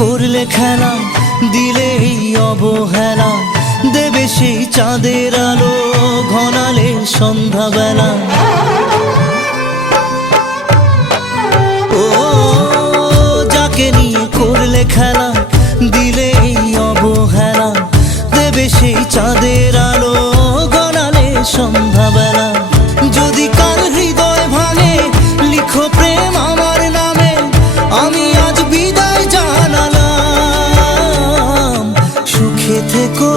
করলে খেলা দিলে এই অবহেলা। দেবে সেই চাঁদের আলো ঘনালে সন্ধ্যাবেলা।